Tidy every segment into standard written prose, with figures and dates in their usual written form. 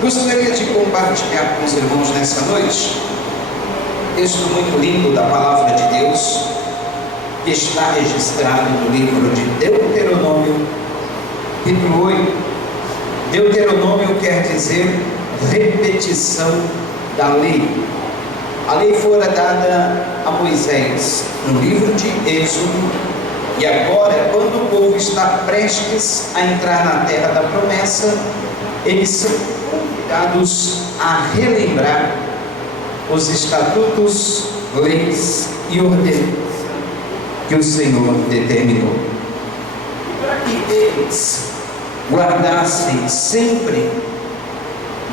Gostaria de compartilhar com os irmãos nessa noite texto muito lindo da Palavra de Deus, que está registrado no livro de Deuteronômio, capítulo 8. Deuteronômio quer dizer repetição da lei. A lei fora dada a Moisés no livro de Êxodo, e agora, quando o povo está prestes a entrar na terra da promessa, eles são convidados a relembrar os estatutos, leis e ordenanças que o Senhor determinou. Para que eles guardassem sempre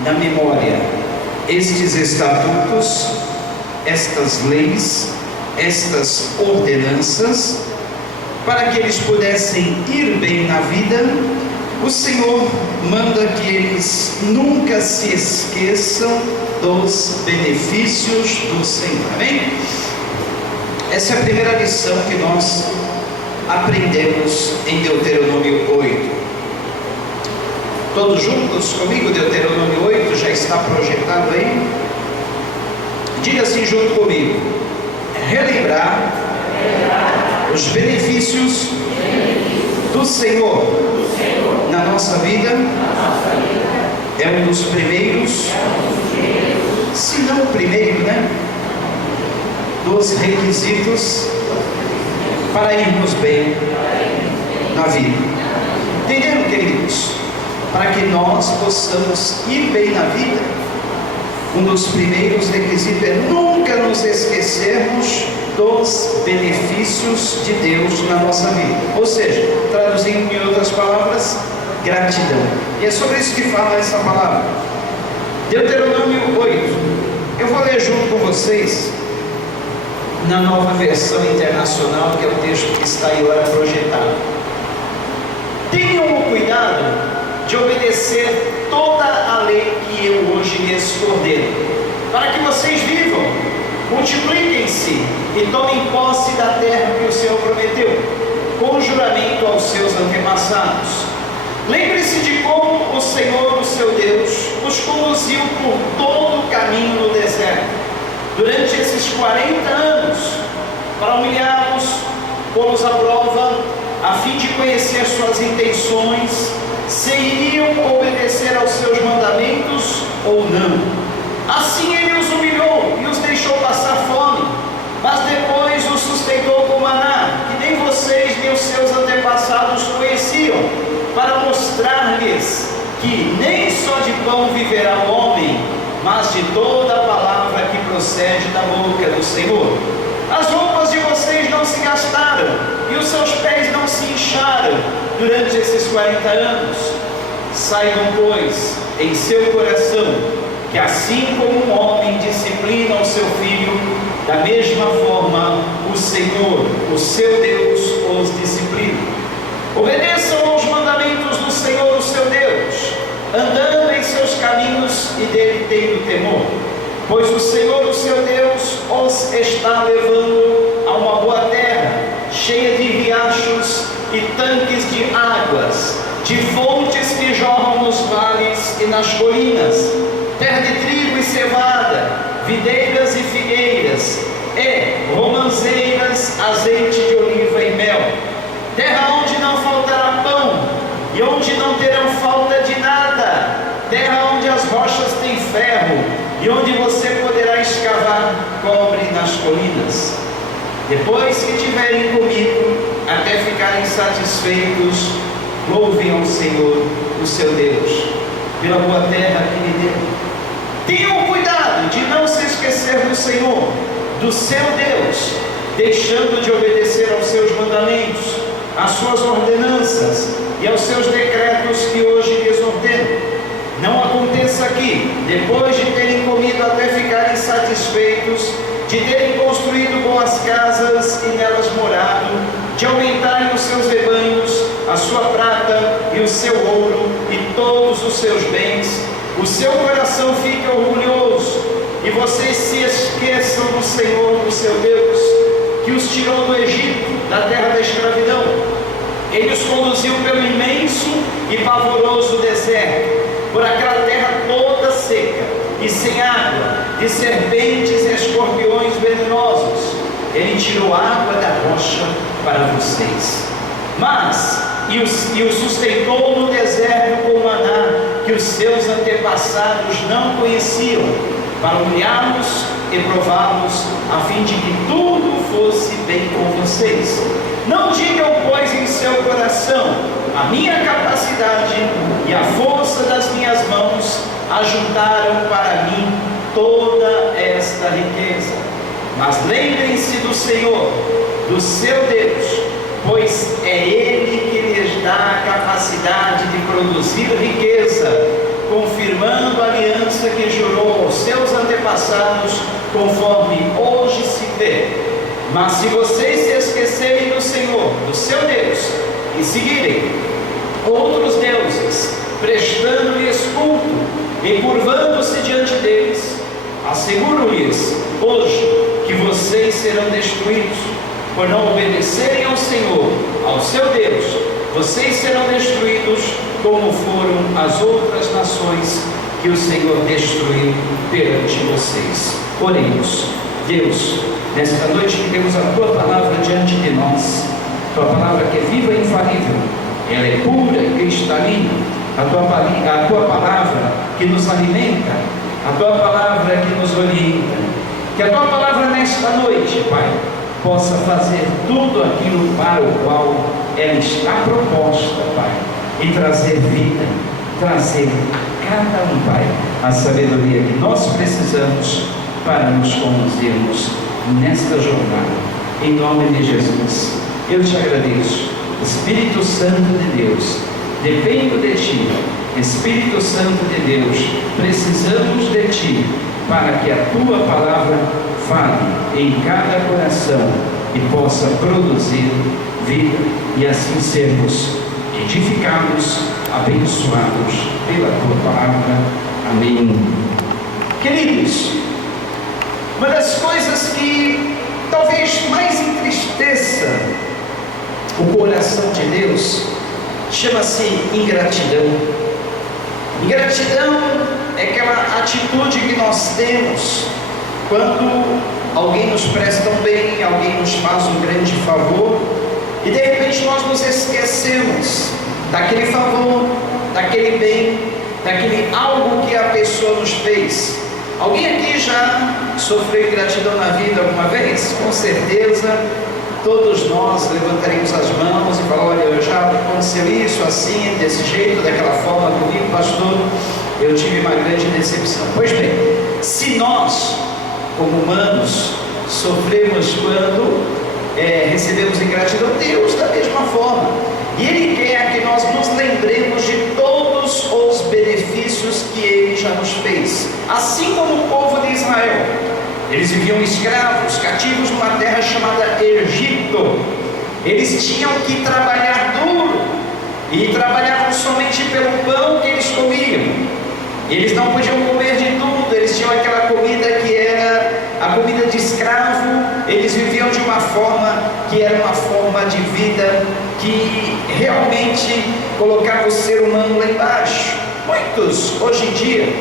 na memória estes estatutos, estas leis, estas ordenanças, para que eles pudessem ir bem na vida, o Senhor manda que eles nunca se esqueçam dos benefícios do Senhor. Amém? Essa é a primeira lição que nós aprendemos em Deuteronômio 8. Todos juntos comigo? Deuteronômio 8 já está projetado aí? Diga assim junto comigo: relembrar os benefícios do Senhor na nossa vida é um dos primeiros, se não o primeiro, dos requisitos para irmos bem na vida. Entenderam, queridos? Para que nós possamos ir bem na vida, um dos primeiros requisitos é nunca nos esquecermos dos benefícios de Deus na nossa vida. Ou seja, traduzindo em outras palavras, gratidão. E é sobre isso que fala essa palavra. Deuteronômio 8. Eu vou ler junto com vocês na Nova Versão Internacional, que é o texto que está aí agora projetado. Tenham o cuidado de obedecer toda a lei que eu hoje lhes ordeno, para que vocês vivam, multipliquem-se e tomem posse da terra que o Senhor prometeu, com juramento aos seus antepassados. Lembre-se de como o Senhor, o seu Deus, os conduziu por todo o caminho no deserto, durante esses 40 anos, para humilhá-los, pô-los à prova, a fim de conhecer suas intenções, se iriam obedecer aos seus mandamentos ou não. Assim ele os humilhou e os deixou passar fome, mas depois os sustentou com maná, que nem vocês nem os seus antepassados conheciam, para mostrar-lhes que nem só de pão viverá o homem, mas de toda a palavra que procede da boca do Senhor. As roupas de vocês não se gastaram, e os seus pés não se incharam durante esses 40 anos. Saibam, pois, em seu coração, que assim como um homem disciplina o seu filho, da mesma forma o Senhor, o seu Deus, os disciplina. Obedeçam aos mandamentos do Senhor, o seu Deus, andando em seus caminhos e dele tendo temor, pois o Senhor, o seu Deus, os está levando a uma boa terra, cheia de riachos e tanques de águas, de fontes que jorram nos vales e nas colinas, terra de trigo e cevada, videiras e figueiras, romanceiras, azeite de oliva e mel, terra onde não faltará pão e onde não terão falta de nada, terra onde as rochas têm ferro e onde você poderá escavar cobre nas colinas. Depois que tiverem comido até ficarem satisfeitos, louvem ao Senhor, o seu Deus, pela boa terra que lhe deu. Tenham cuidado de não se esquecer do Senhor, do seu Deus, deixando de obedecer aos seus mandamentos, às suas ordenanças e aos seus decretos que hoje lhes ordeno. Não aconteça que, depois de terem comido até ficarem satisfeitos, de terem construído boas casas e nelas morado, de aumentarem os seus rebanhos, a sua prata e o seu ouro e todos os seus bens, o seu coração fique orgulhoso e vocês se esqueçam do Senhor, do seu Deus, que os tirou do Egito, da terra da escravidão. Ele os conduziu pelo imenso e pavoroso deserto, por aquela terra toda e sem água, de serpentes e escorpiões venenosos. Ele tirou água da rocha para vocês. E o sustentou no deserto com maná, que os seus antepassados não conheciam, para humilhá-los e prová-los, a fim de que tudo fosse bem com vocês. Não digam, pois, em seu coração: a minha capacidade e a força das minhas mãos ajuntaram para mim toda esta riqueza. Mas lembrem-se do Senhor, do seu Deus, pois é Ele que lhes dá a capacidade de produzir riqueza, confirmando a aliança que jurou aos seus antepassados, conforme hoje se vê. Mas se vocês se esquecerem do Senhor, do seu Deus, e seguirem outros deuses, prestando-lhes culto e curvando-se diante deles, asseguro-lhes hoje que vocês serão destruídos. Por não obedecerem ao Senhor, ao seu Deus, vocês serão destruídos, como foram as outras nações que o Senhor destruiu perante vocês. Oremos. Deus, nesta noite que temos a Tua palavra diante de nós, Tua palavra que é viva e infalível, ela é pura e cristalina, a Tua palavra que nos alimenta, a Tua palavra que nos orienta, que a Tua palavra nesta noite, Pai, possa fazer tudo aquilo para o qual ela está proposta, Pai, e trazer vida, trazer a cada um, Pai, a sabedoria que nós precisamos para nos conduzirmos nesta jornada. Em nome de Jesus, eu te agradeço. Espírito Santo de Deus, dependo de Ti. Espírito Santo de Deus, precisamos de Ti, para que a Tua palavra fale em cada coração e possa produzir vida, e assim sermos edificados, abençoados pela Tua palavra. Amém. Queridos, uma das coisas que talvez mais entristeça o coração de Deus chama-se ingratidão. Ingratidão é aquela atitude que nós temos quando alguém nos presta um bem, alguém nos faz um grande favor, e de repente nós nos esquecemos daquele favor, daquele bem, daquele algo que a pessoa nos fez. Alguém aqui já sofreu ingratidão na vida alguma vez? Com certeza todos nós levantaremos as mãos e falar: olha, já aconteceu isso, assim, desse jeito, daquela forma comigo, pastor, eu tive uma grande decepção. Pois bem, se nós, como humanos, sofremos quando recebemos ingratidão, Deus da mesma forma, e Ele quer que nós nos lembremos de todos os benefícios que Ele já nos fez. Assim como o povo de Israel, eles viviam escravos, cativos numa terra chamada Egito. Eles tinham que trabalhar duro, e trabalhavam somente pelo pão que eles comiam. Eles não podiam comer de tudo, eles tinham aquela comida que era a comida de escravo. Eles viviam de uma forma que era uma forma de vida que realmente colocava o ser humano lá embaixo. Muitos, hoje em dia,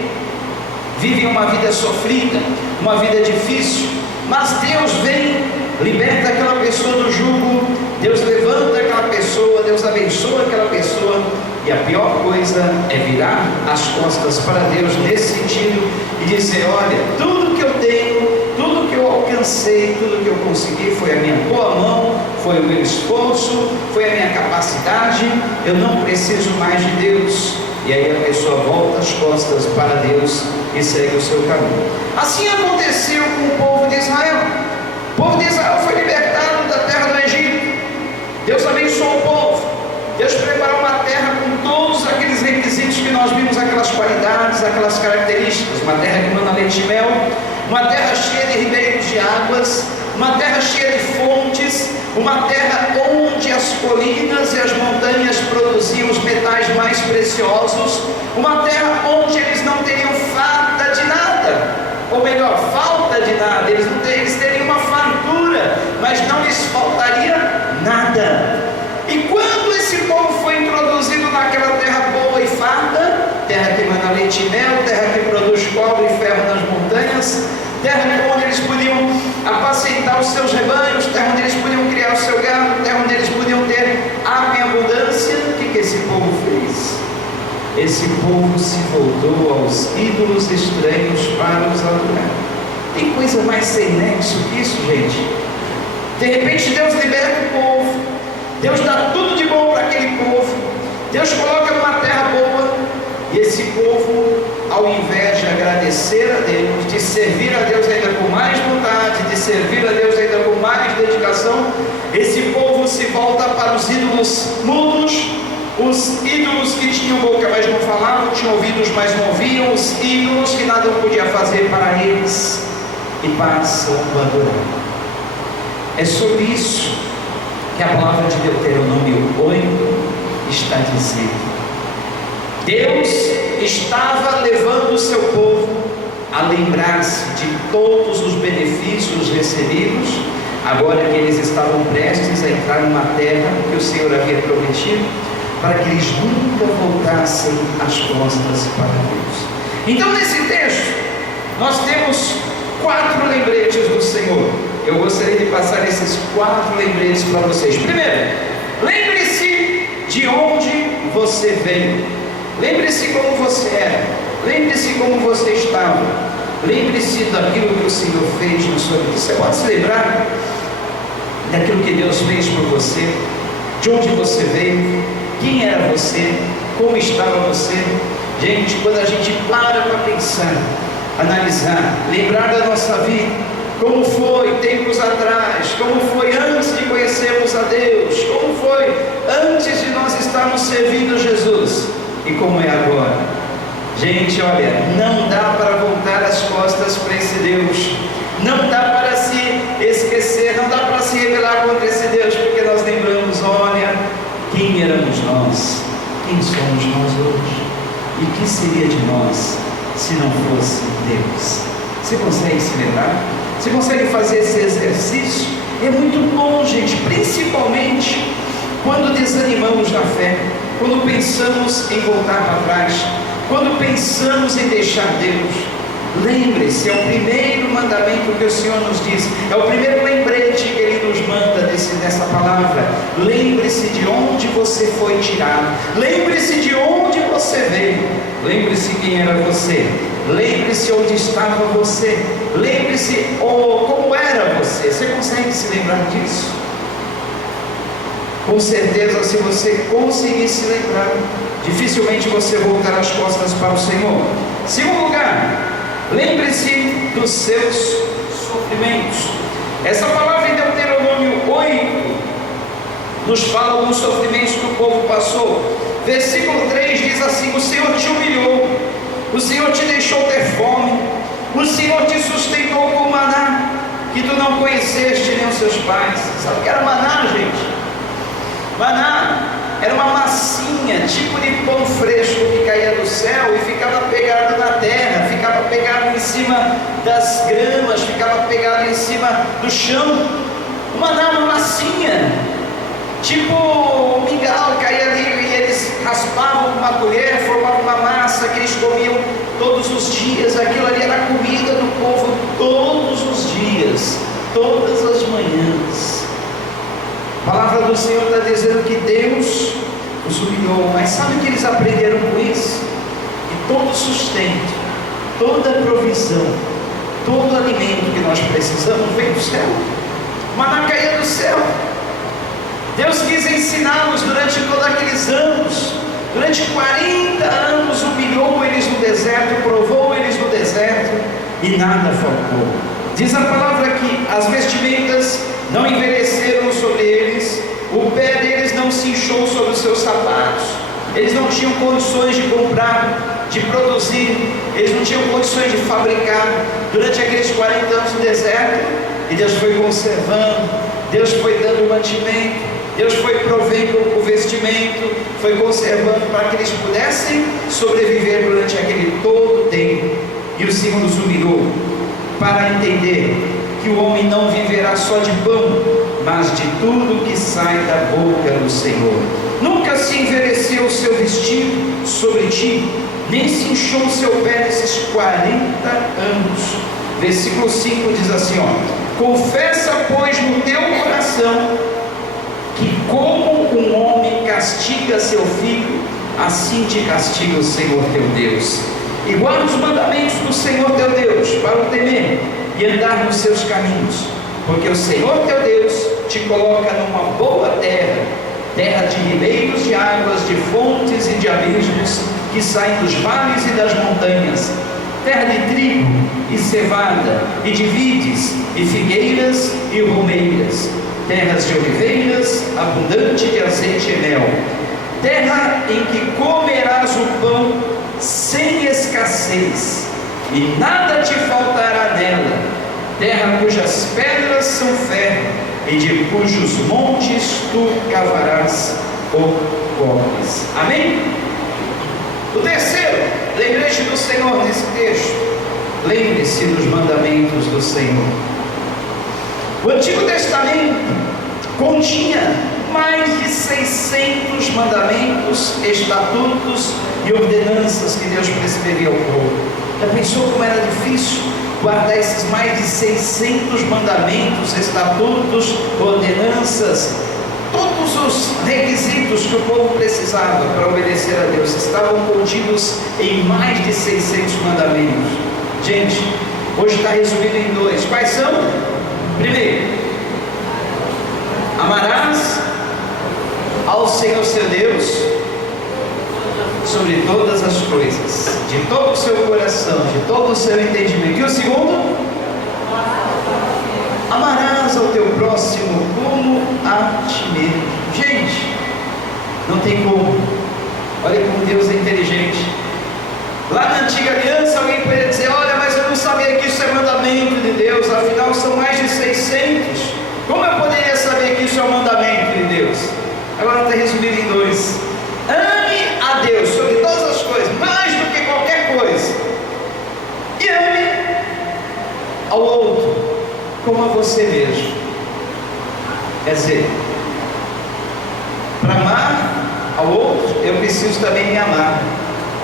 vivem uma vida sofrida, uma vida difícil, mas Deus vem, liberta aquela pessoa do jugo, Deus levanta aquela pessoa, Deus abençoa aquela pessoa, e a pior coisa é virar as costas para Deus nesse sentido e dizer: olha, tudo que eu tenho, tudo que eu alcancei, tudo que eu consegui foi a minha boa mão, foi o meu esforço, foi a minha capacidade, eu não preciso mais de Deus. E aí a pessoa volta as costas para Deus e segue o seu caminho. Assim aconteceu com o povo de Israel. O povo de Israel foi libertado da terra do Egito. Deus abençoou o povo. Deus preparou uma terra com todos aqueles requisitos que nós vimos, aquelas qualidades, aquelas características. Uma terra que manda leite e mel, uma terra cheia de ribeiros de águas, uma terra cheia de fontes, uma terra onde as colinas e as montanhas produziam os metais mais preciosos, uma terra onde eles não teriam falta de nada, ou melhor, falta de nada. Eles teriam uma fartura, mas não lhes faltaria nada. E quando esse povo foi introduzido naquela terra boa e farta, terra que manda leite e mel, terra que produz cobre e ferro povo se voltou aos ídolos estranhos para os adorar. Tem coisa mais sem nexo que isso, gente? De repente Deus liberta o povo, Deus dá tudo de bom para aquele povo, Deus coloca numa terra boa, e esse povo, ao invés de agradecer a Deus, de servir a Deus ainda com mais vontade, de servir a Deus ainda com mais dedicação, esse povo se volta para os ídolos mudos, os ídolos que tinham boca, mas não falavam, tinham ouvidos, mas não ouviam, os ídolos que nada podia fazer para eles, e passam a adorar. É sobre isso que a palavra de Deuteronômio 8 está dizendo. Deus estava levando o seu povo a lembrar-se de todos os benefícios recebidos, agora que eles estavam prestes a entrar numa terra que o Senhor havia prometido, para que eles nunca voltassem as costas para Deus. Então, nesse texto, nós temos 4 lembretes do Senhor. Eu gostaria de passar esses 4 lembretes para vocês. Primeiro, lembre-se de onde você veio. Lembre-se como você era. Lembre-se como você estava. Lembre-se daquilo que o Senhor fez na sua vida. Você pode se lembrar daquilo que Deus fez por você, de onde você veio, quem era você, como estava você. Gente, quando a gente para pensar, analisar, lembrar da nossa vida, como foi tempos atrás, como foi antes de conhecermos a Deus, como foi antes de nós estarmos servindo Jesus e como é agora. Gente, olha, não dá para voltar as costas para esse Deus, não dá para se esquecer, não dá para se rebelar contra esse Deus, porque nós lembramos, olha, quem éramos nós, quem somos nós hoje, e o que seria de nós se não fosse Deus? Você consegue se lembrar? Você consegue fazer esse exercício? É muito bom, gente, principalmente quando desanimamos na fé, quando pensamos em voltar para trás, quando pensamos em deixar Deus. Lembre-se, é o primeiro mandamento que o Senhor nos diz, é o primeiro lembrete que Ele nos manda nessa palavra. Lembre-se de onde você foi tirado, lembre-se de onde você veio, lembre-se quem era você, lembre-se onde estava você, lembre-se como era você. Você consegue se lembrar disso? Com certeza, se você conseguir se lembrar, dificilmente você voltará as costas para o Senhor. Segundo lugar, lembre-se dos seus sofrimentos. Essa palavra em Deuteronômio 8 nos fala alguns sofrimentos que o povo passou. Versículo 3 diz assim: o Senhor te humilhou, o Senhor te deixou ter fome, o Senhor te sustentou com maná, que tu não conheceste nem os seus pais. Sabe o que era maná, gente? Maná era uma massinha, tipo de pão fresco que caía do céu e ficava pegado na terra, ficava pegado em cima das gramas, ficava pegado em cima do chão. O maná era uma massinha, tipo um mingau, caía ali e eles raspavam com uma colher, formavam uma massa que eles comiam todos os dias. Aquilo ali era a comida do povo todos os dias, todas as manhãs. A palavra do Senhor está dizendo que Deus os humilhou, mas sabe o que eles aprenderam com isso? Que todo sustento, toda provisão, todo alimento que nós precisamos vem do céu. O maná caía do céu. Deus quis ensiná-los durante todos aqueles anos. Durante 40 anos humilhou eles no deserto, provou eles no deserto e nada faltou. Diz a palavra que as vestimentas não envelheceram sobre eles, o pé deles não se inchou sobre os seus sapatos, eles não tinham condições de comprar, de produzir, eles não tinham condições de fabricar durante aqueles 40 anos no deserto, e Deus foi conservando, Deus foi dando mantimento, Deus foi provendo o vestimento, foi conservando para que eles pudessem sobreviver durante aquele todo tempo. E o Senhor nos humilhou para entender que o homem não viverá só de pão, mas de tudo que sai da boca do Senhor. Nunca se envelheceu o seu vestido sobre ti, nem se inchou o seu pé nesses 40 anos. Versículo 5 diz assim, confessa, pois, no teu coração, que como um homem castiga seu filho, assim te castiga o Senhor teu Deus. E guarda os mandamentos do Senhor teu Deus, para o temer e andar nos seus caminhos, porque o Senhor teu Deus te coloca numa boa terra, terra de ribeiros de águas, de fontes e de abismos, que saem dos vales e das montanhas, terra de trigo e cevada, e de vides, e figueiras e romeiras, terras de oliveiras, abundante de azeite e mel, terra em que comerás o pão sem escassez, e nada te faltará nela, terra cujas pedras são ferro, e de cujos montes tu cavarás cofres. Amém? O terceiro, lembre-se do Senhor nesse texto. Lembre-se dos mandamentos do Senhor. O Antigo Testamento continha mais de 600 mandamentos, estatutos e ordenanças que Deus prescrevia ao povo. Já pensou como era difícil guardar esses mais de 600 mandamentos, estatutos, ordenanças? Todos os requisitos que o povo precisava para obedecer a Deus estavam contidos em mais de 600 mandamentos. Gente, hoje está resumido em dois. Quais são? Primeiro, amarás ao Senhor seu Deus sobre todas as coisas, de todo o seu coração, de todo o seu entendimento. E o segundo, amarás ao teu próximo como a ti mesmo. Gente, não tem como. Olha como Deus é inteligente. Lá na antiga aliança alguém poderia dizer: olha, mas eu não sabia que isso é mandamento de Deus, afinal são mais de 600. Como eu poderia saber que isso é um mandamento de Deus? Agora está resumido em dois: ame a Deus sobre todas as coisas, mais do que qualquer coisa, e ame ao outro como a você mesmo. Quer dizer, para amar ao outro, eu preciso também me amar.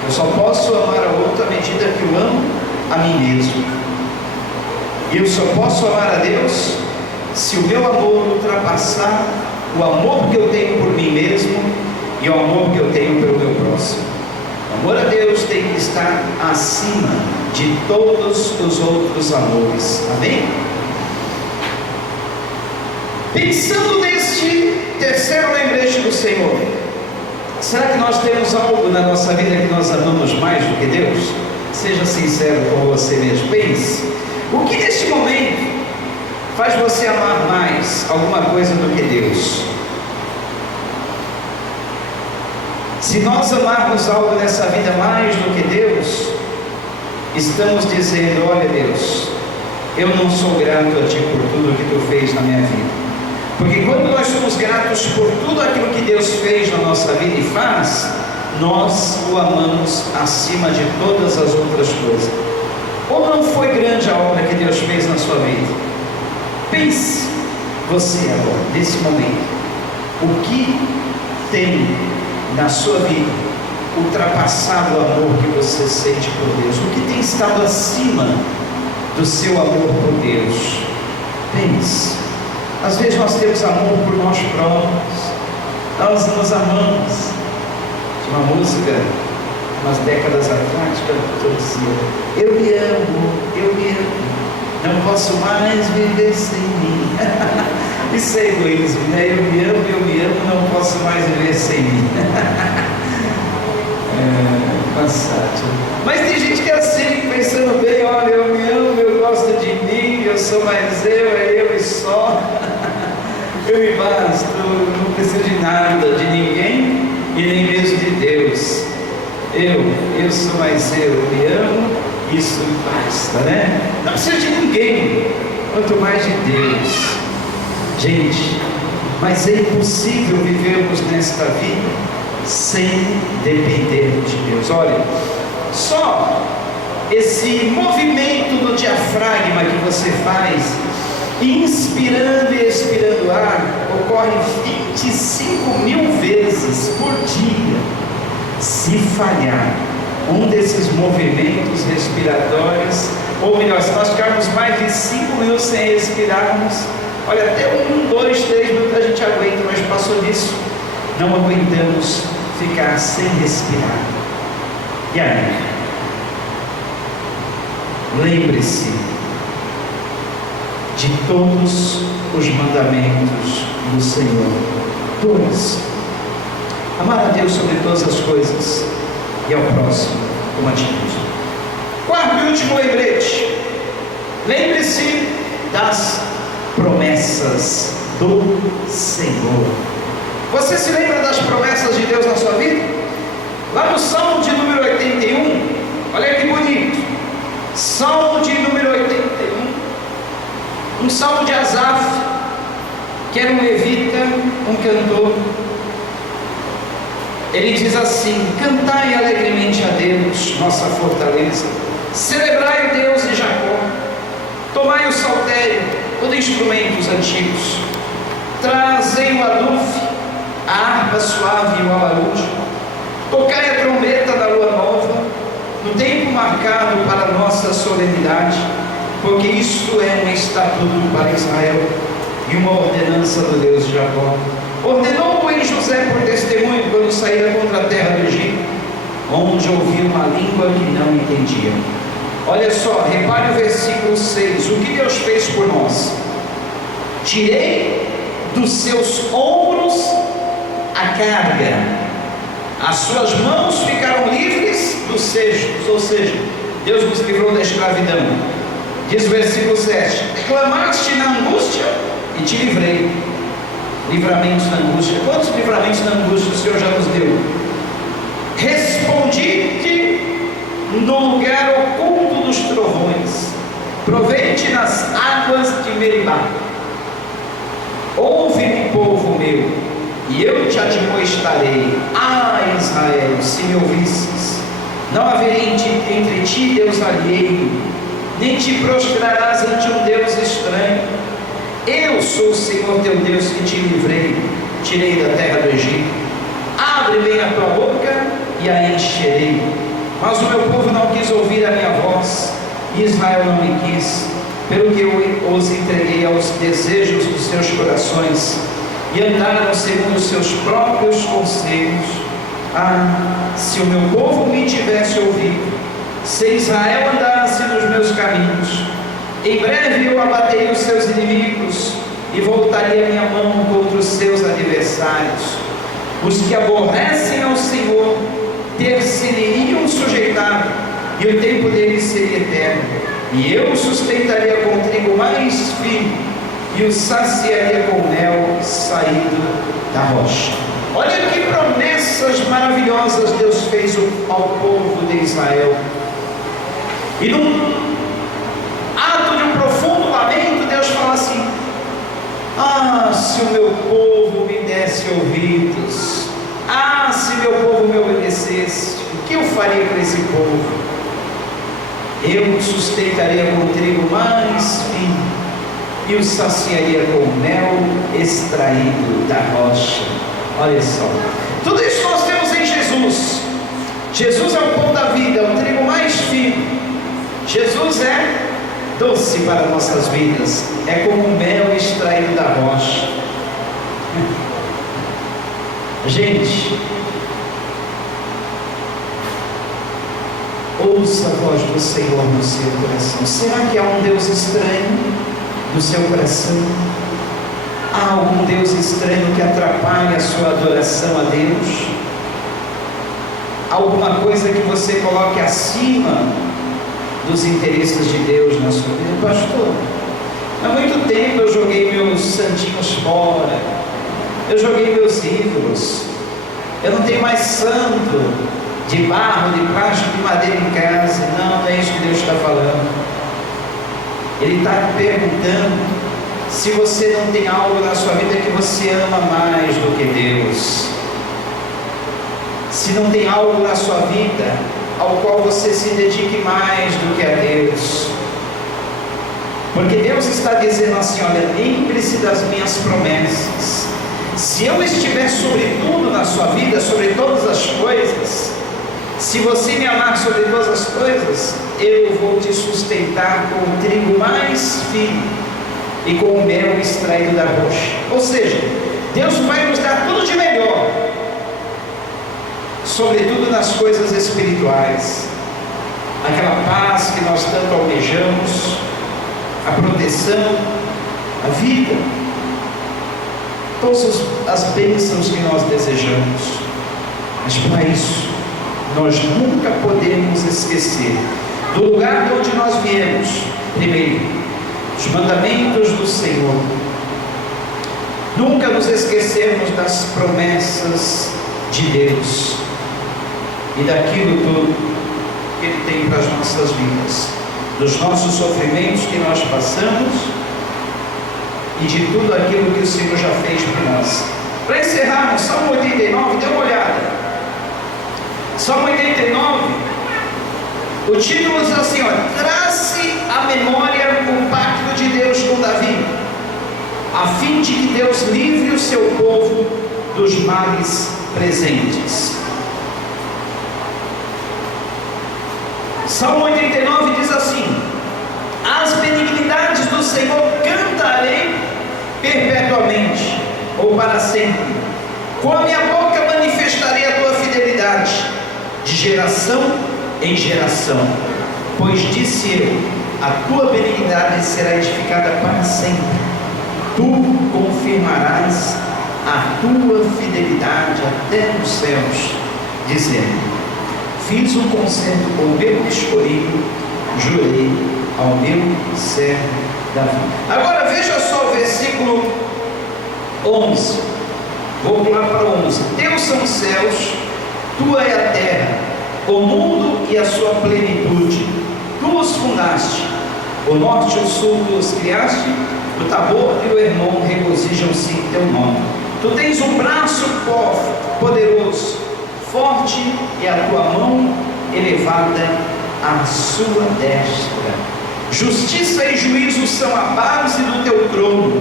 Eu só posso amar ao outro à medida que eu amo a mim mesmo. E eu só posso amar a Deus se o meu amor ultrapassar o amor que eu tenho por mim mesmo e o amor que eu tenho pelo meu próximo. O amor a Deus tem que estar acima de todos os outros amores. Amém? Pensando neste terceiro lembrete do Senhor, será que nós temos algo na nossa vida que nós amamos mais do que Deus? Seja sincero com você mesmo. Pense, o que neste momento faz você amar mais alguma coisa do que Deus? Se nós amarmos algo nessa vida mais do que Deus, estamos dizendo: olha Deus, eu não sou grato a Ti por tudo que Tu fez na minha vida. Porque quando nós somos gratos por tudo aquilo que Deus fez na nossa vida e faz, nós o amamos acima de todas as outras coisas. Ou não foi grande a obra que Deus fez na sua vida? Pense você agora, nesse momento, o que tem na sua vida ultrapassado o amor que você sente por Deus? O que tem estado acima do seu amor por Deus? Pense. Às vezes nós temos amor por nós próprios, nós nos amamos. Tinha uma música, umas décadas atrás, que eu dizia: eu me amo, não posso mais viver sem mim. Isso é egoísmo, né? Eu me amo, não posso mais viver sem mim. Cansado. Mas tem gente que é assim, pensando bem: olha, eu me amo, eu gosto de mim, eu sou mais é eu e só. Eu me basto, não preciso de nada, de ninguém e nem mesmo de Deus. Eu sou mais eu me amo, isso basta, né? Não precisa de ninguém, quanto mais de Deus. Gente, mas é impossível vivermos nesta vida sem depender de Deus. Olha, só esse movimento do diafragma que você faz, inspirando e expirando ar, ocorre 25.000 vezes por dia. Se falhar um desses movimentos respiratórios, ou melhor, se nós ficarmos mais de 5 minutos sem respirarmos, olha, até 1, 2, 3 minutos a gente aguenta, mas passou disso, não aguentamos ficar sem respirar. E aí? Lembre-se de todos os mandamentos do Senhor. Todos. Amar a Deus sobre todas as coisas e ao próximo como a ti mesmo. Quarto e último lembrete. Lembre-se das promessas do Senhor. Você se lembra das promessas de Deus na sua vida? Lá no Salmo de número 81, olha que bonito. Salmo de número 81, um salmo de Asaf, que era um levita, um cantor. Ele diz assim: cantai alegremente a Deus, nossa fortaleza, celebrai o Deus de Jacó, tomai o saltério, todo instrumentos antigos, trazei o alufe, a harpa suave e o alaúde, tocai a trombeta da lua nova, no tempo marcado para a nossa solenidade, porque isto é um estatuto para Israel e uma ordenança do Deus de Jacó. Ordenou-o em José por testemunho quando saíra contra a terra do Egito, onde ouviu uma língua que não entendia. Olha só, repare o versículo 6, o que Deus fez por nós: tirei dos seus ombros a carga, as suas mãos ficaram livres dos seixos, ou seja, Deus nos livrou da escravidão. Diz o versículo 7, clamaste na angústia e te livrei. Livramentos na angústia. Quantos livramentos na angústia o Senhor já nos deu? Respondi-te no lugar oculto dos trovões, provei-te nas águas de Meribá. Ouve-me, povo meu, e eu te admoestarei. Ah, Israel, se me ouvisses, não haverá entre ti Deus alheio, nem te prostrarás ante um Deus estranho. Eu sou o Senhor teu Deus que te livrei, tirei da terra do Egito. Abre bem a tua boca e a encherei. Mas o meu povo não quis ouvir a minha voz, e Israel não me quis, pelo que eu os entreguei aos desejos dos seus corações, e andaram segundo os seus próprios conselhos. Ah, se o meu povo me tivesse ouvido, se Israel andasse nos meus caminhos, em breve eu abateria os seus inimigos e voltaria minha mão contra os seus adversários. Os que aborrecem ao Senhor ter-se-lhe-iam sujeitado, e o tempo deles seria eterno. E eu o sustentaria com trigo mais fino, e o saciaria com mel saído da rocha. Olha que promessas maravilhosas Deus fez ao povo de Israel. E num ato de um profundo lamento, Deus fala assim: ah, se o meu povo me desse ouvidos, ah, se meu povo me obedecesse, o que eu faria com esse povo? Eu o sustentaria com trigo mais fino, e o saciaria com mel extraído da rocha. Olha só, tudo isso nós temos em Jesus. Jesus é o pão da vida, o trigo mais fino. Jesus é doce para nossas vidas, é como mel extraído da rocha. Gente, ouça a voz do Senhor no seu coração. Será que há um Deus estranho no seu coração? Há algum Deus estranho que atrapalha a sua adoração a Deus? Alguma coisa que você coloque acima dos interesses de Deus na sua vida? Pastor, há muito tempo eu joguei meus santinhos fora, eu joguei meus ídolos, eu não tenho mais santo de barro, de plástico, de madeira em casa. Não é isso que Deus está falando. Ele está perguntando se você não tem algo na sua vida que você ama mais do que Deus, se não tem algo na sua vida ao qual você se dedique mais do que a Deus. Porque Deus está dizendo assim: olha, lembre-se das minhas promessas. Se eu estiver sobre tudo na sua vida, sobre todas as coisas, se você me amar sobre todas as coisas, eu vou te sustentar com o trigo mais fino e com o mel extraído da rocha. Ou seja, Deus vai nos dar tudo de melhor. sobretudo nas coisas espirituais, aquela paz que nós tanto almejamos, a proteção, a vida, todas as bênçãos que nós desejamos. Mas para isso, nós nunca podemos esquecer do lugar de onde nós viemos. Primeiro, os mandamentos do Senhor. Nunca nos esquecermos das promessas de Deus e daquilo tudo que Ele tem para as nossas vidas, dos nossos sofrimentos que nós passamos e de tudo aquilo que o Senhor já fez por nós. Para encerrarmos, Salmo 89, dê uma olhada. Salmo 89, o título diz assim: traz-se à memória o pacto de Deus com Davi, a fim de que Deus livre o seu povo dos males presentes. Salmo 89 diz assim: as benignidades do Senhor cantarei perpetuamente, ou para sempre. Com a minha boca manifestarei a tua fidelidade, de geração em geração. Pois disse eu: a tua benignidade será edificada para sempre. Tu confirmarás a tua fidelidade até nos céus, dizendo: fiz um concerto com o meu escolhido, jurei ao meu servo Davi. Agora veja só o versículo 11. Vou pular para o 11. Teus são os céus, tua é a terra, o mundo e a sua plenitude. Tu os fundaste, o norte e o sul tu os criaste, o Tabor e o Hermon regozijam-se em teu nome. Tu tens um braço poderoso, forte, e a tua mão elevada à sua destra. Justiça e juízo são a base do teu trono,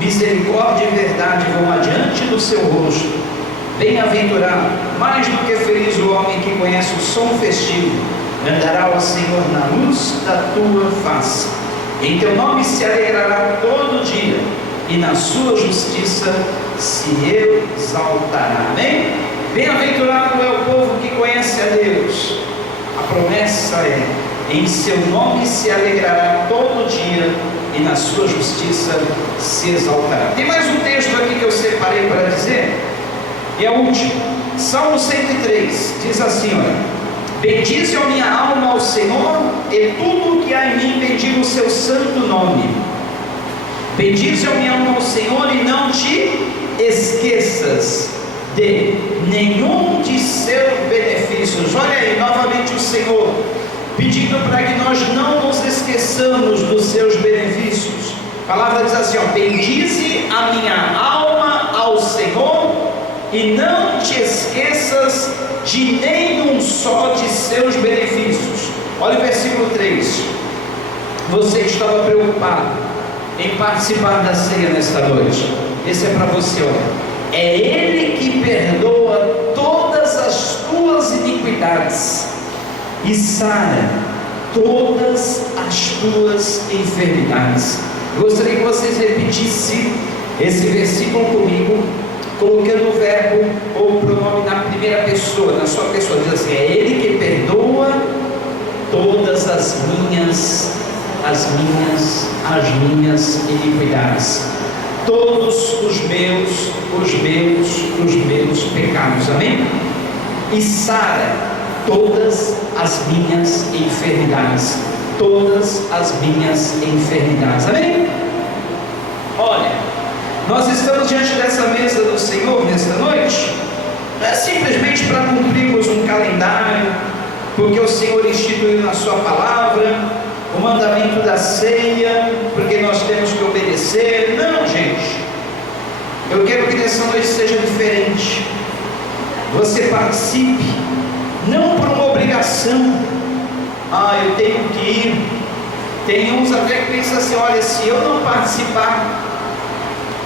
misericórdia e verdade vão adiante do seu rosto. Bem-aventurado, mais do que feliz o homem que conhece o som festivo, andará o Senhor na luz da tua face. Em teu nome se alegrará todo dia, e na sua justiça se exaltará. Amém? Bem-aventurado é o povo que conhece a Deus. A promessa é: em seu nome se alegrará todo dia, e na sua justiça se exaltará. Tem mais um texto aqui que eu separei para dizer, e é o último. Salmo 103 diz assim: olha, bendize a minha alma ao Senhor, e tudo que há em mim bendiga o seu santo nome. Bendize a minha alma ao Senhor, e não te esqueças de nenhum de seus benefícios. Olha aí, novamente o Senhor pedindo para que nós não nos esqueçamos dos seus benefícios. A palavra diz assim: ó, bendize a minha alma ao Senhor, e não te esqueças de nenhum só de seus benefícios. Olha o versículo 3. Você que estava preocupado em participar da ceia nesta noite, esse é para você. Olha, é Ele que perdoa todas as tuas iniquidades e sara todas as tuas enfermidades. Eu gostaria que vocês repetissem esse versículo comigo, colocando o verbo ou o pronome na primeira pessoa, na sua pessoa. Diz assim: é Ele que perdoa todas as minhas iniquidades, todos os meus pecados. Amém? E sara todas as minhas enfermidades, amém? Olha, nós estamos diante dessa mesa do Senhor nesta noite, não é simplesmente para cumprirmos um calendário, porque o Senhor instituiu na sua palavra o mandamento da ceia, porque nós temos que obedecer. Não, gente, eu quero que nessa noite seja diferente. Você participe, não por uma obrigação. Eu tenho que ir. Tem uns até que pensam assim: olha, se eu não participar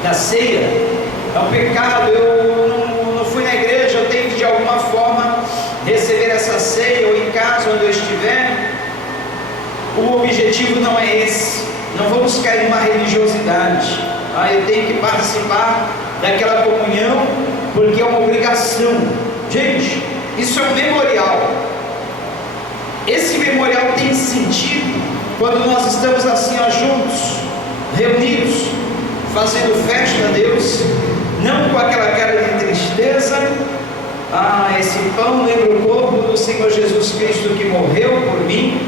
da ceia, é um pecado, eu não fui na igreja, eu tenho que de alguma forma receber essa ceia, ou em casa onde eu estiver. O objetivo não é esse. Não vamos cair numa religiosidade. Eu tenho que participar daquela comunhão porque é uma obrigação. Gente, Isso é um memorial. Esse memorial tem sentido quando nós estamos assim juntos, reunidos, fazendo festa a Deus, não com aquela cara de tristeza. Esse pão lembra o corpo do Senhor Jesus Cristo que morreu por mim.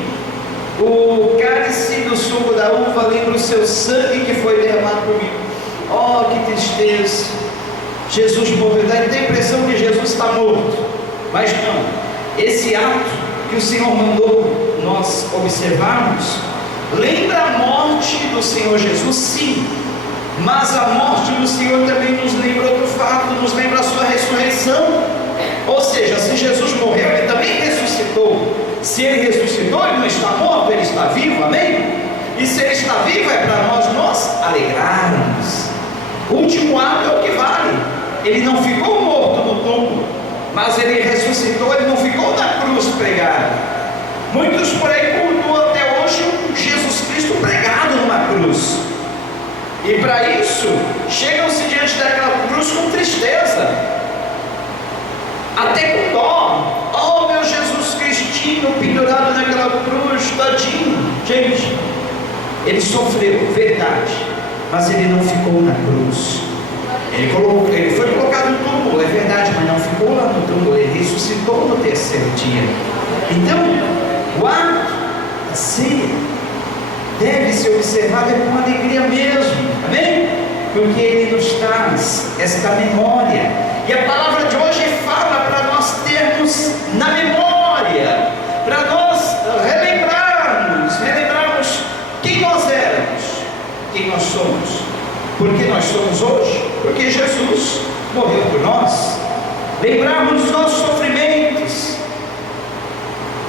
O cálice do sumo da uva lembra o seu sangue que foi derramado por mim. Oh, que tristeza! Jesus morreu. Dá a impressão que Jesus está morto, mas não. Esse ato que o Senhor mandou nós observarmos lembra a morte do Senhor Jesus, sim, mas a morte do Senhor também nos lembra outro fato, nos lembra a sua ressurreição. Ou seja, se Jesus morreu, Ele também ressuscitou. Se Ele ressuscitou, Ele não está morto, Ele está vivo, amém? E se Ele está vivo, é para nós nos alegrarmos. O último ato é o que vale. Ele não ficou morto no túmulo, mas Ele ressuscitou, Ele não ficou na cruz pregado. Muitos por aí cultuam até hoje Jesus Cristo pregado numa cruz, e para isso chegam-se diante daquela cruz com tristeza, até com dó. Oh, meu Jesus Cristinho pendurado naquela cruz, tadinho. Gente, Ele sofreu, verdade, mas Ele não ficou na cruz. Ele foi colocado no túmulo, é verdade, mas não ficou lá no túmulo. Ele ressuscitou no terceiro dia. Então, o ato da ceia deve ser observado com alegria mesmo, amém? Porque Ele nos traz esta memória, e a palavra de hoje fala para nós termos na memória, para nós relembrarmos quem nós éramos, quem nós somos, porque nós somos hoje, porque Jesus morreu por nós. Lembrarmos dos nossos sofrimentos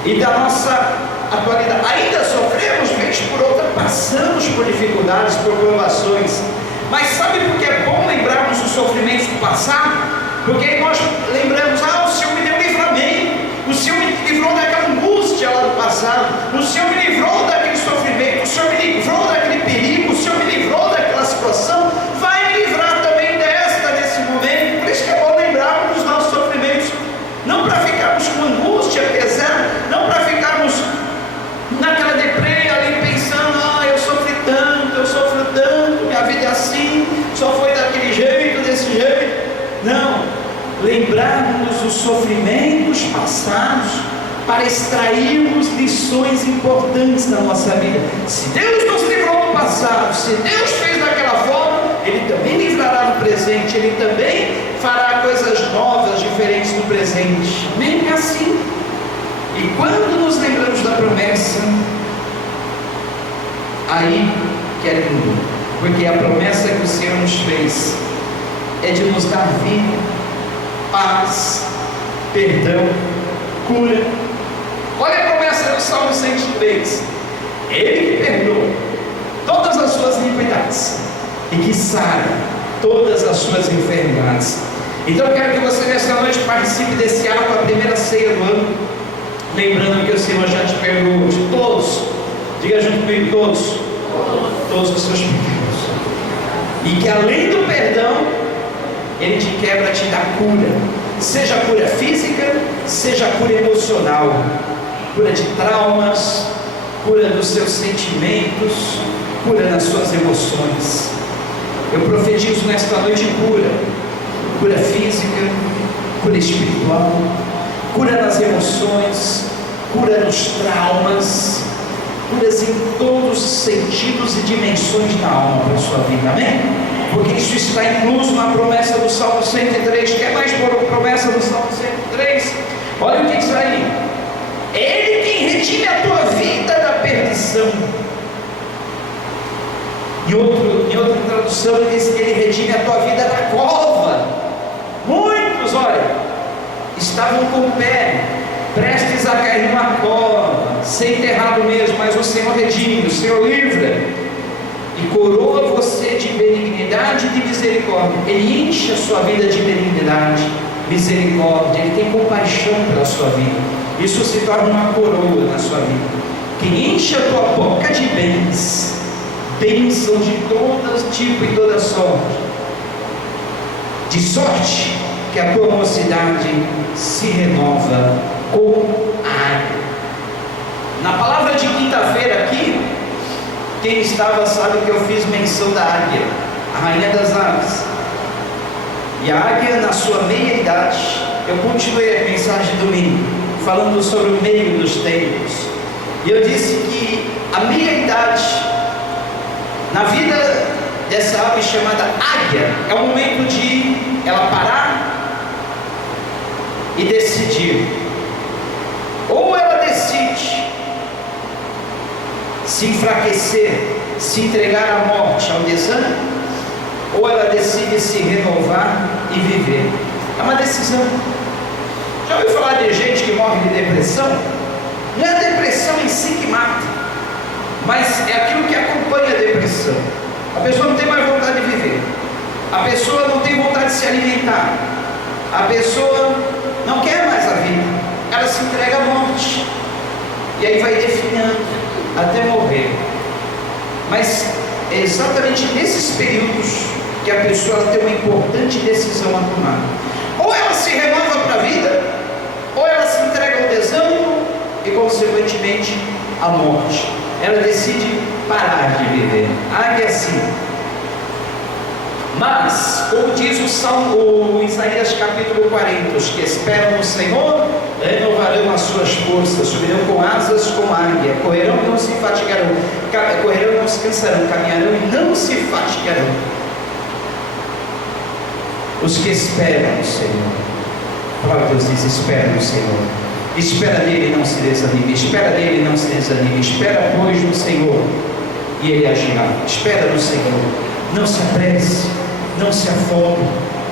e da nossa atualidade. Ainda sofremos, vez por outra, passamos por dificuldades, por provações, mas sabe por que é bom lembrarmos dos sofrimentos do passado? Porque nós lembramos, o Senhor me deu livramento, o Senhor me livrou daquela angústia lá do passado, o Senhor me livrou daquele sofrimento, o Senhor me livrou daquele perigo, o Senhor me livrou daquela situação, vai me livrar também nesse momento. Por isso que é bom lembrarmos dos nossos sofrimentos, não para ficarmos com angústia, pesar, não para ficarmos naquela deprê ali pensando, eu sofri tanto, eu sofro tanto, minha vida é assim, só foi daquele jeito, desse jeito. Não, lembrarmos dos sofrimentos passados para extrairmos lições importantes na nossa vida. Se Deus nos livrou no passado, se Deus fez daquela forma, Ele também livrará no presente, Ele também fará coisas novas, diferentes no presente. Amém? É assim. E quando nos lembramos da promessa, aí que é lindo, porque a promessa que o Senhor nos fez é de nos dar vida, paz, perdão, cura. Olha a promessa do Salmo 103: Ele que perdoa todas as suas iniquidades e que sara todas as suas enfermidades. Então eu quero que você nesta noite participe desse ato, a primeira ceia do ano, lembrando que o Senhor já te perdoou de todos, diga junto comigo, todos os seus pecados, e que além do perdão, Ele te quebra, te dá cura, seja cura física, seja cura emocional, cura de traumas, cura dos seus sentimentos, cura nas suas emoções. Eu profetizo nesta noite cura física, cura espiritual, cura nas emoções, cura nos traumas, curas em todos os sentidos e dimensões da alma para a sua vida, amém? Porque isso está incluso na promessa do Salmo 103. Quer mais por promessa do Salmo 103? Olha o que diz aí: Ele quem redime a tua vida da perdição. Em outra tradução ele diz que Ele redime a tua vida da cova. Muitos, olha, estavam com o pé prestes a cair numa cova, ser enterrado mesmo, mas o Senhor redime, o Senhor livra e coroa você de benignidade e de misericórdia. Ele enche a sua vida de benignidade, misericórdia, Ele tem compaixão pela sua vida. Isso se torna uma coroa na sua vida. Quem enche a tua boca de bens, bênção de todo tipo e toda sorte, de sorte que a tua mocidade se renova como a águia. Na palavra de quinta-feira aqui, quem estava sabe que eu fiz menção da águia, a rainha das aves. E a águia, na sua meia-idade, eu continuei a mensagem de domingo, falando sobre o meio dos tempos. E eu disse que a meia-idade, na vida dessa ave chamada águia, é o momento de ela parar e decidir. Ou ela decide se enfraquecer, se entregar à morte, ao desânimo, ou ela decide se renovar e viver. É uma decisão. Já ouviu falar de gente que morre de depressão? Não é a depressão em si que mata, mas é aquilo que acompanha a depressão. A pessoa não tem mais vontade de viver, a pessoa não tem vontade de se alimentar, a pessoa não quer mais a vida, ela se entrega à morte, e aí vai definhando até morrer. Mas é exatamente nesses períodos que a pessoa tem uma importante decisão a tomar. Ou ela se renova para a vida, ou ela se entrega ao desânimo e consequentemente à morte. Ela decide parar de viver. Águia assim. Mas, como diz o Isaías capítulo 40, os que esperam no Senhor renovarão as suas forças, subirão com asas como águia, correrão e não se fatigarão, correrão e não se cansarão, caminharão e não se fatigarão. Os que esperam no Senhor. A palavra de Deus diz: espera no Senhor. Espera nele e não se desanime. Espera nele e não se desanime. Espera, pois, no Senhor e ele agirá. Espera no Senhor. Não se apresse, não se afogue,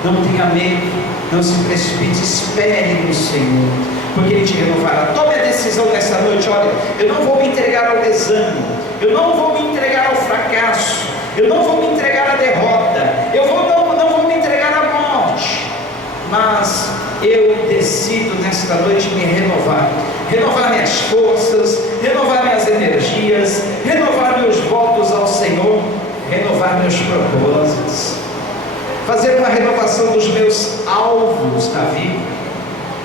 não tenha medo, não se precipite. Espere no Senhor, porque ele te renovará. Tome a decisão nessa noite. Olha, eu não vou me entregar ao desânimo, eu não vou me entregar ao fracasso, eu não vou me entregar à derrota, eu não vou me entregar à morte, mas eu decido nesta noite me renovar, renovar minhas forças, renovar minhas energias, renovar meus votos ao Senhor, renovar meus propósitos, fazer uma renovação dos meus alvos na vida,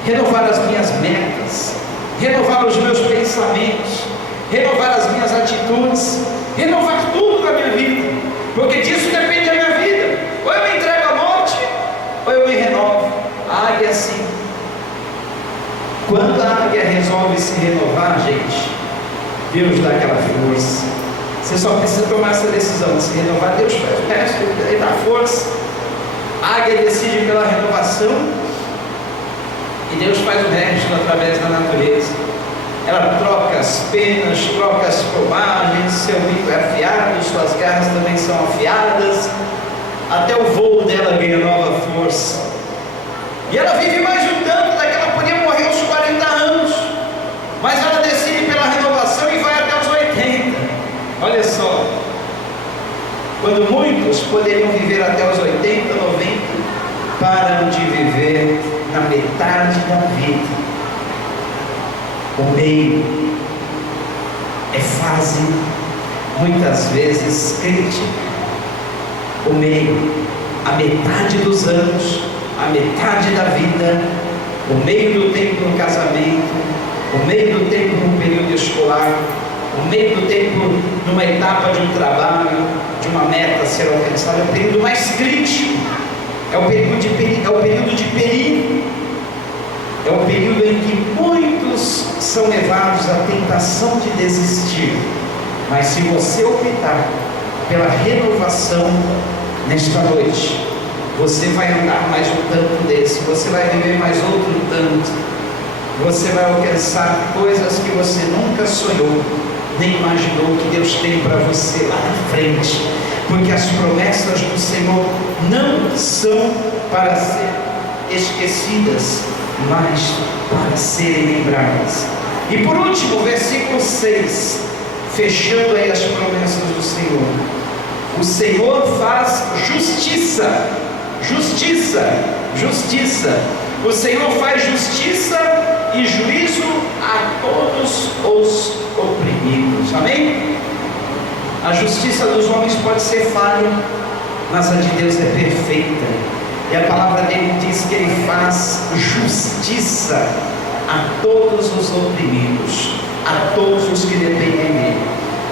renovar as minhas metas, renovar os meus pensamentos, renovar as minhas atitudes, renovar tudo na minha vida, porque disso depende a minha vida. Ou eu me entrego à morte, ou eu me renovo. A águia é assim. Quando a águia resolve se renovar, gente, Deus dá aquela força. Você só precisa tomar essa decisão, se renovar. Deus faz o resto, Ele dá força. A águia decide pela renovação e Deus faz o resto através da natureza. Ela troca as penas, troca as plumagens, seu bico é afiado, suas garras também são afiadas, até o voo dela ganha nova força. E ela vive mais um tanto, daqui ela podia morrer aos 40 anos, mas ela decide pela renovação e vai até os 80. Olha só, quando muitos poderiam viver até os 80, 90, param de viver na metade da vida. O meio é fase muitas vezes crítica. O meio, a metade dos anos, a metade da vida, o meio do tempo no casamento, o meio do tempo no período escolar, o meio do tempo numa etapa de um trabalho, de uma meta a ser alcançada, é o período mais crítico, é o período de perigo, é o período em que muitos são levados à tentação de desistir. Mas se você optar pela renovação nesta noite, você vai andar mais um tanto desse, você vai viver mais outro tanto, você vai alcançar coisas que você nunca sonhou, nem imaginou que Deus tem para você lá na frente, porque as promessas do Senhor não são para ser esquecidas, mas para serem lembradas. E por último, versículo 6, fechando aí as promessas do Senhor: o Senhor faz justiça, justiça, justiça. O Senhor faz justiça e juízo a todos os oprimidos. Amém? A justiça dos homens pode ser falha, mas a de Deus é perfeita. E a palavra dele diz que ele faz justiça a todos os oprimidos, a todos os que dependem dele.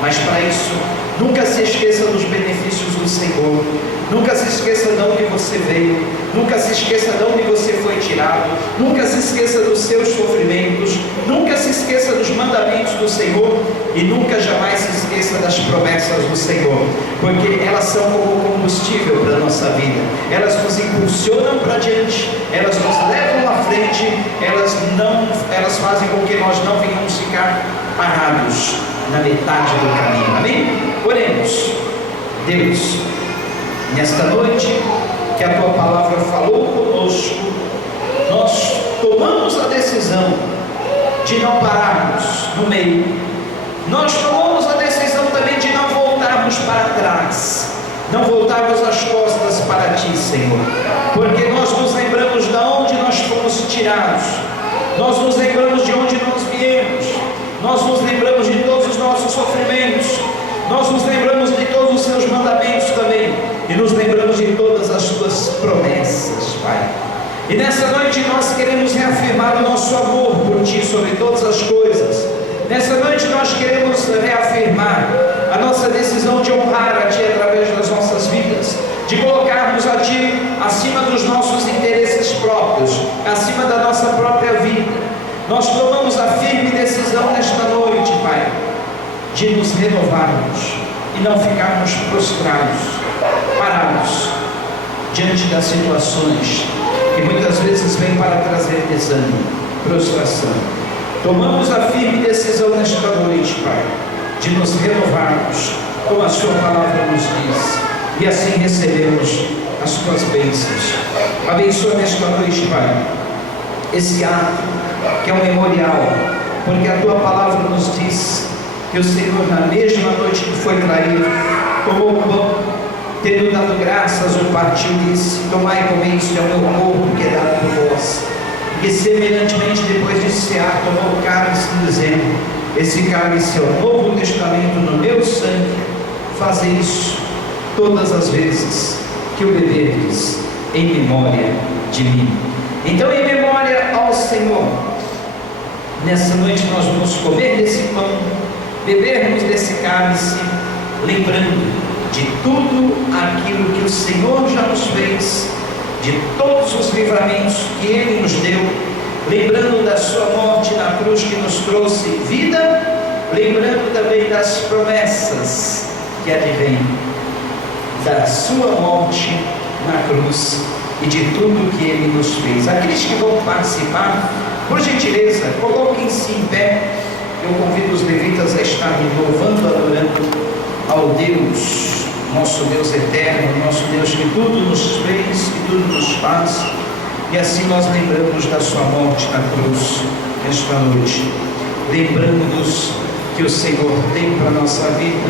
Mas para isso, nunca se esqueça dos benefícios do Senhor. Nunca se esqueça de onde você veio. Nunca se esqueça de onde você foi tirado. Nunca se esqueça dos seus sofrimentos. Nunca se esqueça dos mandamentos do Senhor. E nunca jamais se esqueça das promessas do Senhor. Porque elas são como combustível para a nossa vida. Elas nos impulsionam para diante. Elas nos levam à frente. Elas fazem com que nós não venhamos ficar parados na metade do caminho. Amém? Oremos. Deus, nesta noite que a Tua Palavra falou conosco, nós tomamos a decisão de não pararmos no meio. Nós tomamos a decisão também de não voltarmos para trás, não voltarmos as costas para Ti, Senhor, porque nós nos lembramos de onde nós fomos tirados, nós nos lembramos de onde nós viemos, nós nos lembramos de todos os nossos sofrimentos, nós nos lembramos de todos os Seus mandamentos também, e nos lembramos de todas as Tuas promessas, Pai. E nessa noite nós queremos reafirmar o nosso amor por Ti sobre todas as coisas. Nessa noite nós queremos reafirmar a nossa decisão de honrar a Ti através das nossas vidas, de colocarmos a Ti acima dos nossos interesses próprios, acima da nossa própria vida. Nós tomamos a firme decisão nesta noite, Pai, de nos renovarmos e não ficarmos prostrados, parados diante das situações que muitas vezes vêm para trazer desânimo, prostração. Tomamos a firme decisão nesta noite, Pai, de nos renovarmos, como a Sua palavra nos diz, e assim recebemos as Tuas bênçãos. Abençoa nesta noite, Pai, esse ato que é um memorial, porque a Tua palavra nos diz que o Senhor, na mesma noite que foi traído, tomou o pão, tendo dado graças, o partiu e disse: tomai e comei, isto é o meu corpo que é dado por vós. E semelhantemente, depois de cear, tomou o cálice, dizendo: esse cálice é o novo testamento no meu sangue, faze isso todas as vezes que o beberdes, em memória de mim. Então, em memória ao Senhor, nessa noite nós vamos comer desse pão, bebermos desse cálice, lembrando de tudo aquilo que o Senhor já nos fez, de todos os livramentos que Ele nos deu, lembrando da Sua morte na cruz que nos trouxe vida, lembrando também das promessas que advêm da Sua morte na cruz e de tudo que Ele nos fez. Aqueles que vão participar, por gentileza, coloquem-se em pé. Eu convido os levitas a estarem louvando, adorando ao Deus, nosso Deus eterno, nosso Deus que tudo nos fez, que tudo nos faz, e assim nós lembramos da Sua morte na cruz nesta noite, lembrando-nos que o Senhor tem para a nossa vida,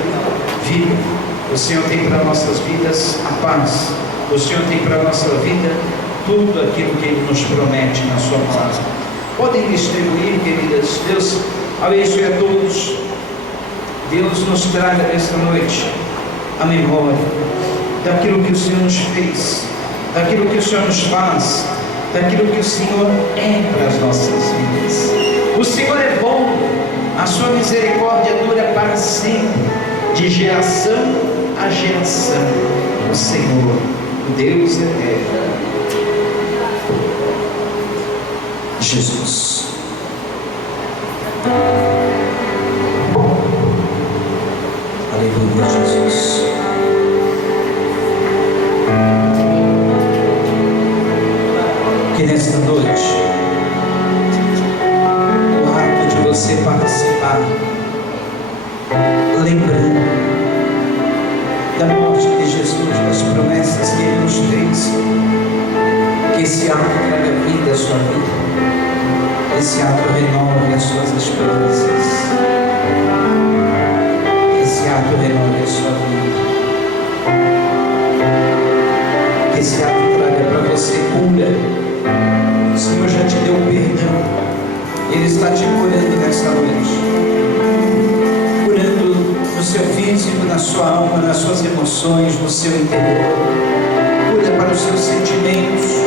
o Senhor tem para nossas vidas a paz, o Senhor tem para a nossa vida tudo aquilo que Ele nos promete na Sua palavra. Podem distribuir, queridas. Deus abençoe a todos. Deus nos traga nesta noite a memória daquilo que o Senhor nos fez, daquilo que o Senhor nos faz, daquilo que o Senhor é para as nossas vidas. O Senhor é bom, a Sua misericórdia dura para sempre, de geração a geração. O Senhor, o Deus eterno. Jesus. Aleluia, Jesus. Que nesta noite, o ato de você participar, lembrando da morte de Jesus, das promessas que Ele nos fez, que esse ato traga vida à sua vida, esse ato renove as suas esperanças, esse ato renove a sua vida, que esse ato traga para você cura. O Senhor já te deu perdão, Ele está te curando nesta noite, curando no seu físico, na sua alma, nas suas emoções, no seu interior. Cura para os seus sentimentos.